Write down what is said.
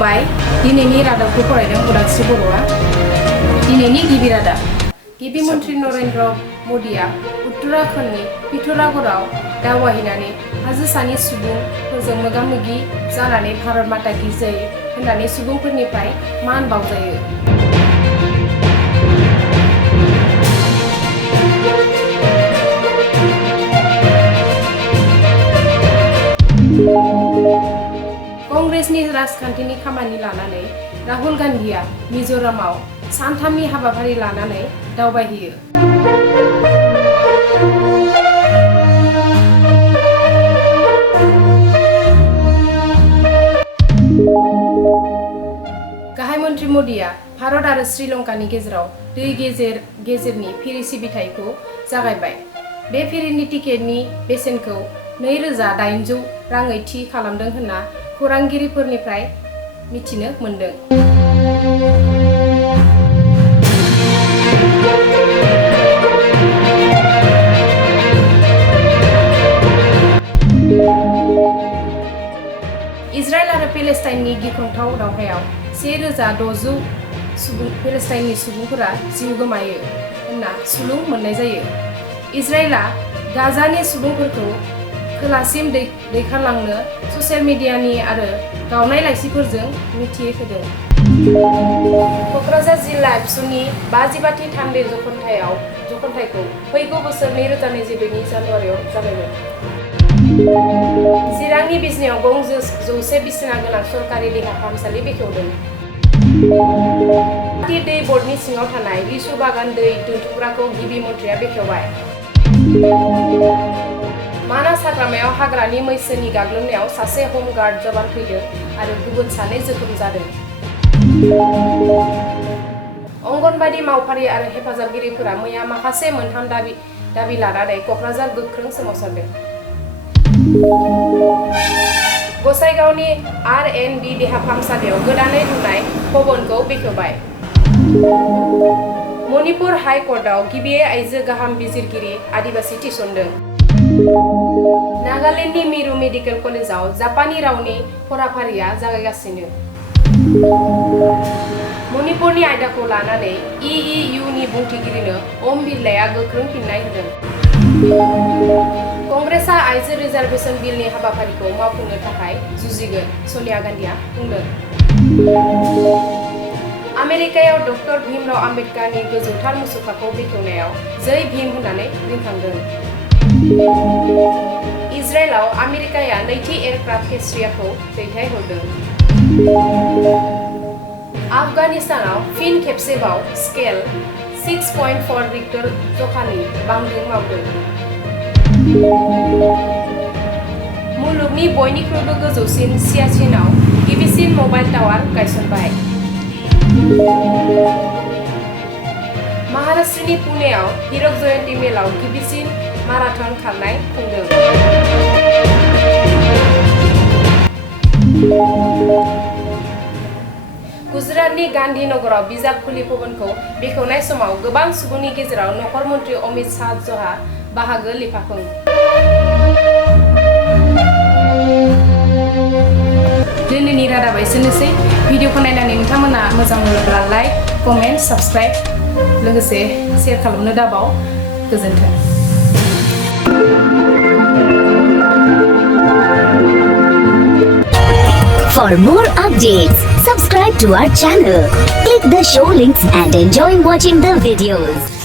खुलुमबाय दिनैनि रादाबखौ फरायदों उदांस्रि बर'आ दिनैनि गिबि रादाब गिबि मन्त्रि नरेन्द्र मोदीआ उत्तराखन्डनि पिथौरागड़आव दावबायहैनानै हाजोसानि सुबुंफोरजों मोगा-मोगि जानानै भारत माता की जय होननानै सुबुंफोरनिफ्राय मान बावजायो। कांग्रेसनि राजखान्थिनि खामानि लानानै राहुल गान्धीआ मिज'रामाव सानथामनि हाबाफारि लानानै दावबायहैयो। गाहाय मन्त्रि मोदीआ भारत आरो श्रीलंकानि गेजेराव दै गेजेरनि फेरि सिबिथायखौ जागायबाय। बे फेरिनि टिकेटनि बेसेनखौ 2,800 राङै थि खालामदों होनना खौरांगिरिफोरनिफ्राय मिथिनो मोन्दों। इजराइल आरो पेलेस्टाइननि गिख्रंथाव दावहायाव 1,600 पेलेस्टाइननि सुबुंफोरा जिउ गोमायो होनना सुलुं मोननाय जायो। इजराइलआ गाजानि सुबुंफोरखौ खोलासिम दैखारलांनो ससियेल मिडियानि आरो गावनाय लाइसिफोरजों मिथिहोदों। क'क्राझार जिल्ला एबसुनि 55थि थान्दै जख'न्थायखौ फैगौ बोसोर 2022 जानुवारियाव जागायगोन। चिरांनि बिजनियाव गं 100 बिसिना गोनां सरकारि देहा फाहामसालि बेखेवदों। दै बर्डनि सिङाव थानाय लिसु बागान दै दोनथुमग्राखौ गिबि मन्थ्रिया बेखेवबाय। मानास हाग्रामायाव हाग्रानि मैसोनि गाग्लोबनायाव सासे हम गार्ड जवान थैदों आरो गुबुन 2 जोखोम जादों। अंगनबादि मावफारि आरो हेफाजाबगिरिफोरा मैया माखासे मोनथाम दाबि लानानै क'क्राझार गोख्रों सोमावसारदों। गसाइगावनि R&B देहा फाहामसालियाव गोदानै लुनाय भबनखौ बेखेवबाय। मणिपुर हाइ कर्टआव गिबियै आइजो गाहाम बिजिरगिरि आदिबासि थिसनदों। नागालेन्डनि मिरु मेडिकेल कलेजाव जापानी रावनि फराफारिया जागायगासिनो। मणिपुरनि आयदाखौ लानानै EEUनि बुंथिगिरिनो ओम बिरलाया गोख्रों फिननाय होदों। कंग्रेसआ आइजो रिजार्भेशन बिलनि हाबाफारिखौ मावफुंनो थाखाय जुजिगोन, सनिया गान्धीआ बुंदों। आमेरिकायाव डक्टर भीमराव आम्बेडकारनि गोजौथार मुसुखाखौ बेखेवनायाव जै भीम होननानै रिंखांदों। इजराइलाव आमेरिकाया नैथि एयारक्राफ्ट केरियारखौ दैथायहरदों। आफगानिस्तानाव फिन खेबसेबाव स्केल 6.4 रिक्टर जखानि बांग्रिं मावदों। मुलुगनि बयनिख्रुइबो गोजौसिन सियाचिनआव गिबिसिन मबाइल टावार गायसनबाय। महाराष्ट्रनि पुनेआव हिरक जयन्ती मेलाव गिबिसिन माराथन खारनाय खुंदों। गुजरातनि गान्धीनगराव बिजाब खुलि भबनखौ बेखेवनाय समाव गोबां सुबुंनि गेजेराव नखर मन्त्रि अमित शाहआ बाहागो लाफाखों। दिनैनि रादाबा एसेनोसै। भिडिअखौ नायनानै नोंथांमोना मोजां मोनोब्ला लाइक, कमेन्ट, साबस्क्राइब लोगोसे शेयार खालामनो दाबाव। गोजोन्थों। For more updates, subscribe to our channel, click the show links and enjoy watching the videos.